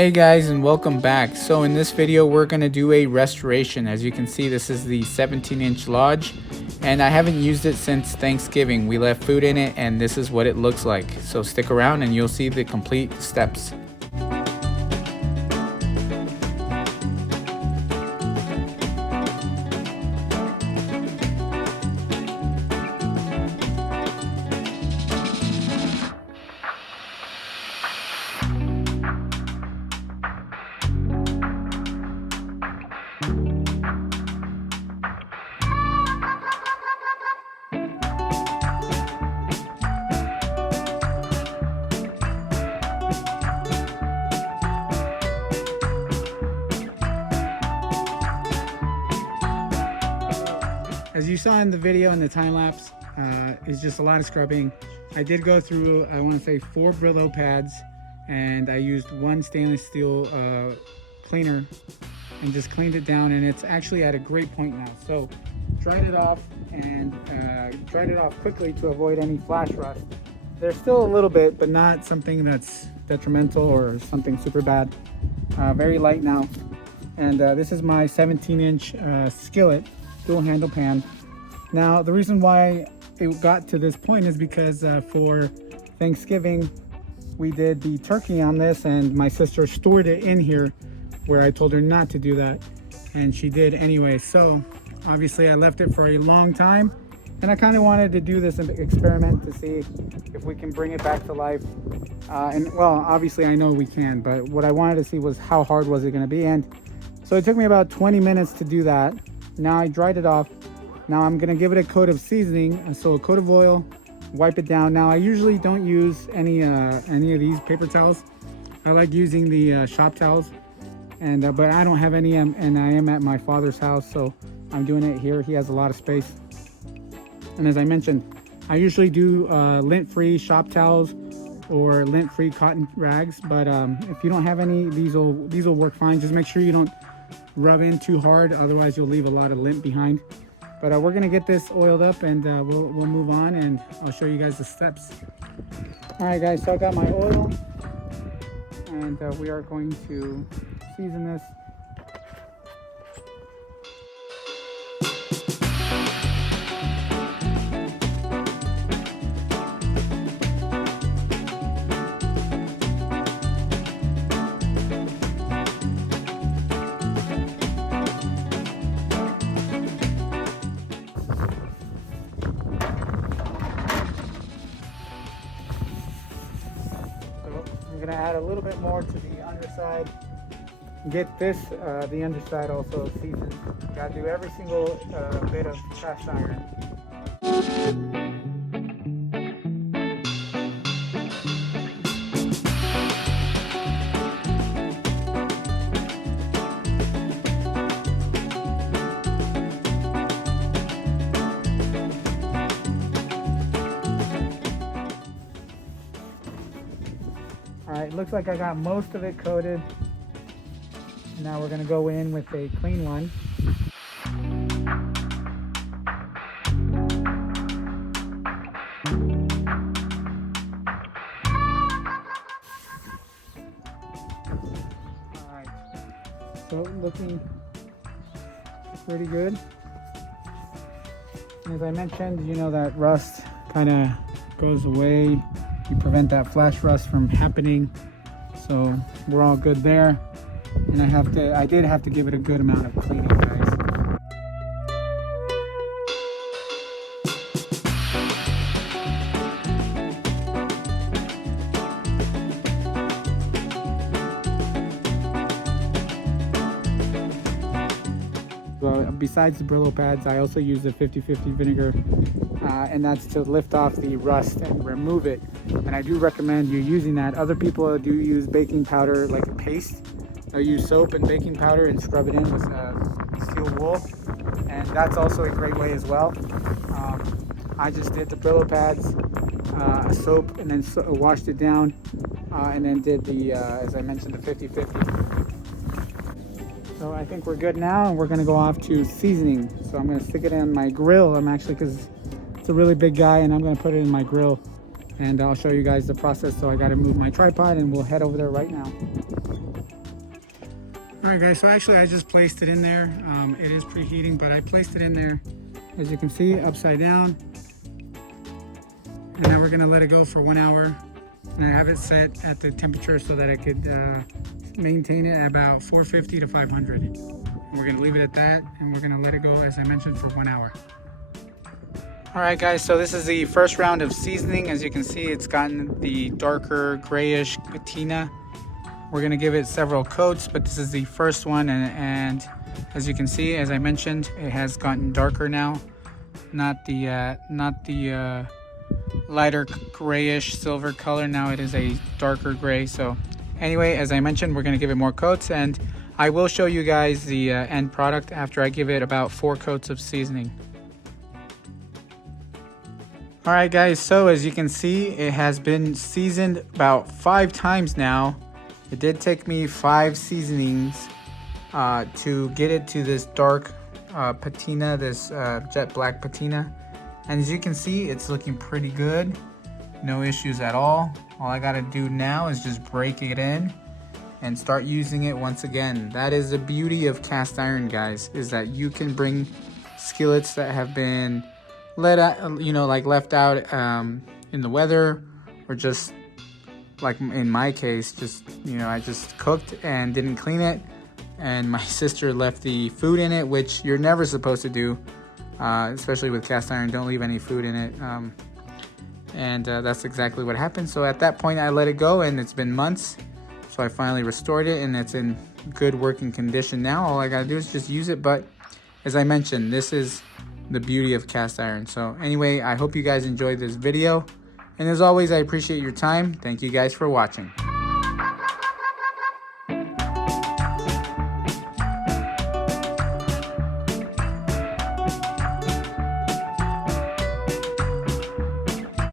Hey guys, and welcome back. So in this video we're going to do a restoration. As you can see, this is the 17-inch Lodge, and I haven't used it since Thanksgiving. We left food in it and this is what it looks like. So stick around and you'll see the complete steps. As you saw in the video in the time lapse, it's just a lot of scrubbing. I did go through, I want to say 4 Brillo pads, and I used 1 stainless steel cleaner and just cleaned it down, and it's actually at a great point now. So dried it off and dried it off quickly to avoid any flash rust. There's still a little bit, but not something that's detrimental or something super bad. Very light now. And this is my 17-inch skillet dual handle pan. Now the reason why it got to this point is because for Thanksgiving we did the turkey on this, and my sister stored it in here where I told her not to do that, and she did anyway. So obviously I left it for a long time, and I kind of wanted to do this experiment to see if we can bring it back to life. And well, obviously I know we can, but what I wanted to see was how hard was it going to be. And so it took me about 20 minutes to do that. Now I dried it off. Now I'm gonna give it a coat of seasoning, so a coat of oil, wipe it down. Now I usually don't use any of these paper towels. I like using the shop towels, and but I don't have any, and I am at my father's house, so I'm doing it here. He has a lot of space. And as I mentioned, I usually do lint-free shop towels or lint-free cotton rags, but if you don't have any, these will work fine. Just make sure you don't rub in too hard, otherwise you'll leave a lot of lint behind. But we're gonna get this oiled up, and we'll move on, and I'll show you guys the steps. All right guys, so I got my oil, and we are going to season this. I'm gonna add a little bit more to the underside. Get this, the underside also seasoned. Gotta do every single bit of cast iron. Alright, looks like I got most of it coated. Now we're going to go in with a clean one. Alright, so looking pretty good. As I mentioned, you know that rust kind of goes away. You prevent that flash rust from happening, so we're all good there. And I did have to give it a good amount of cleaning, guys. Well, besides the Brillo pads, I also use the 50/50 vinegar, and that's to lift off the rust and remove it. And I do recommend you using that. Other people do use baking powder like a paste. They'll use soap and baking powder and scrub it in with steel wool, and that's also a great way as well. I just did the Brillo pads, soap, and then washed it down, and then did the, as I mentioned, the 50/50. So I think we're good now, and we're gonna go off to seasoning. So I'm gonna stick it in my grill. Because it's a really big guy, and I'm gonna put it in my grill, and I'll show you guys the process. So I gotta move my tripod, and we'll head over there right now. All right, guys, so actually I just placed it in there. It is preheating, but I placed it in there, as you can see, upside down. And then we're gonna let it go for 1 hour. And I have it set at the temperature so that I could maintain it at about 450 to 500. And we're gonna leave it at that, and we're gonna let it go, as I mentioned, for 1 hour. All right, guys, so this is the first round of seasoning. As you can see, it's gotten the darker grayish patina. We're gonna give it several coats, but this is the first one, and as you can see, as I mentioned, it has gotten darker now. Not the lighter grayish silver color. Now it is a darker gray. So anyway, as I mentioned, we're gonna give it more coats, and I will show you guys the end product after I give it about 4 coats of seasoning. All right, guys, so as you can see, it has been seasoned about 5 times now. It did take me 5 seasonings to get it to this dark patina, this jet black patina. And as you can see, it's looking pretty good. No issues at all. All I gotta do now is just break it in and start using it once again. That is the beauty of cast iron, guys, is that you can bring skillets that have been left out in the weather, or just like in my case, I just cooked and didn't clean it, and my sister left the food in it, which you're never supposed to do, especially with cast iron. Don't leave any food in it, and that's exactly what happened. So at that point I let it go, and it's been months, so I finally restored it, and it's in good working condition now. All I gotta do is just use it. But as I mentioned, this is the beauty of cast iron. So anyway, I hope you guys enjoyed this video. And as always, I appreciate your time. Thank you guys for watching.